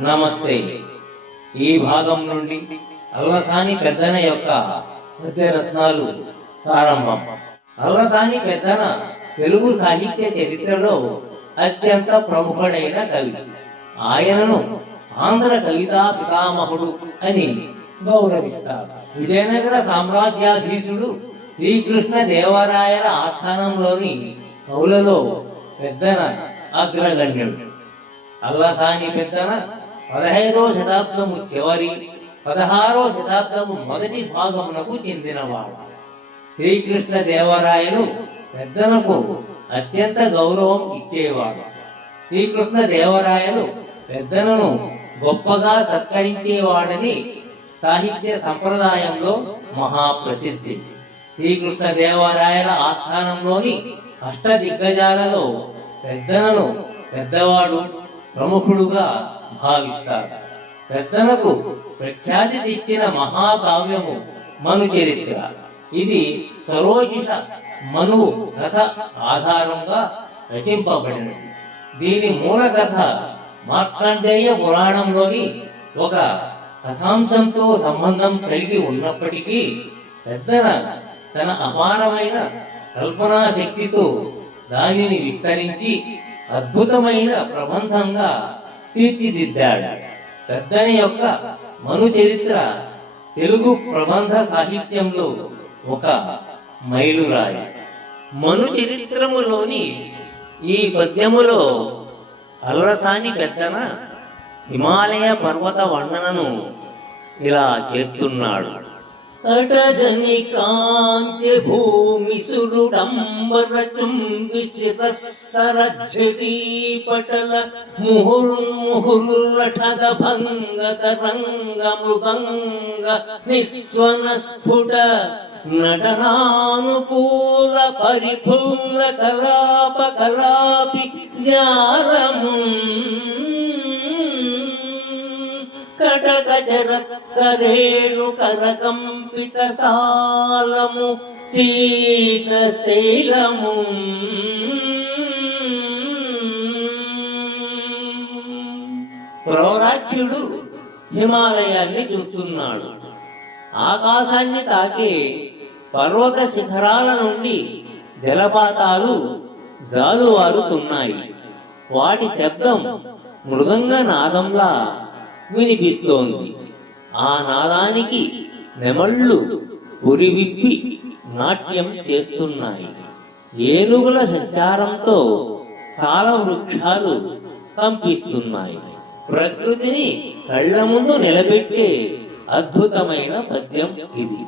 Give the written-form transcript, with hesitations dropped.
నమస్తే. ఈ భాగం నుండి అల్లసాని పెద్దన యొక్క పద్యరత్నాలు ప్రారంభం. అల్లసాని పెద్దన తెలుగు సాహిత్య చరిత్రలో అత్యంత ప్రముఖుడైన కవి. ఆయనను ఆంధ్ర కవితా పితామహుడు అని గౌరవిస్తారు. విజయనగర సామ్రాజ్యాధీశుడు శ్రీకృష్ణ దేవరాయల ఆస్థానంలోని కవులలో పెద్దన అగ్రగణ్యుడు. అల్లసాని పెద్దన 15వ శతాబ్దము చివరి 16వ శతాబ్దము మొదటి భాగమునకు చెందినవాడు. శ్రీకృష్ణ దేవరాయలు పెద్దనకు అత్యంత గౌరవం ఇచ్చేవాడు. శ్రీకృష్ణ దేవరాయలు పెద్దనను గొప్పగా సత్కరించేవాడని సాహిత్య సంప్రదాయంలో మహాప్రసిద్ధి. శ్రీకృష్ణ దేవరాయల ఆస్థానంలోని అష్టదిగ్గజాలలో పెద్దనను పెద్దవాడు, ప్రముఖుడుగా భావిస్తారు. పెద్దనకు ప్రఖ్యాతి తెచ్చిన మహాకావ్యము మను చరిత్ర. ఇది సరోజిష మనువు కథ ఆధారంగా రచింపబడినది. దీని మూల కథ మార్కండేయ పురాణంలోని ఒక కథాంశంతో సంబంధం కలిగి ఉన్నప్పటికీ పెద్దన తన అపారమైన కల్పనా శక్తితో దానిని విస్తరించి అద్భుతమైన ప్రబంధంగా తీర్చిదిద్దాడు. పెద్దన యొక్క మను చరిత్ర తెలుగు ప్రబంధ సాహిత్యంలో ఒక మైలురాయి. మను చరిత్రములోని ఈ పద్యములో అల్లసాని పెద్దన హిమాలయ పర్వత వర్ణనను ఇలా చేస్తున్నాడు. అటజని కాంచె భూమి సురుడంబర చుంబిశిరస్సరఝరీ పటల ముహుర్ముహుర్లఠద భంగ తరంగ మృదంగ నిస్వన స్ఫుట నటనానుకూల పరిఫుల్ల కలాప కలాపి జాలము కటకచరక్కరేణు కరకంపిత సాలము శీతశైలము ప్రౌరాఖ్యుడు హిమాలయాన్ని చూస్తున్నాడు. ఆకాశాన్ని తాకే పర్వత శిఖరాల నుండి జలపాతాలు జాలువారుతున్నాయి. వాటి శబ్దం మృదంగ నాదంలా వినిపిస్తోంది. ఆ నాదానికి నెమళ్ళు ఉరివిప్పి నాట్యం చేస్తున్నాయి. ఏనుగుల సంచారంతో సాల వృక్షాలు కంపిస్తున్నాయి. ప్రకృతిని కళ్ళ ముందు నిలబెట్టే అద్భుతమైన పద్యం ఇది.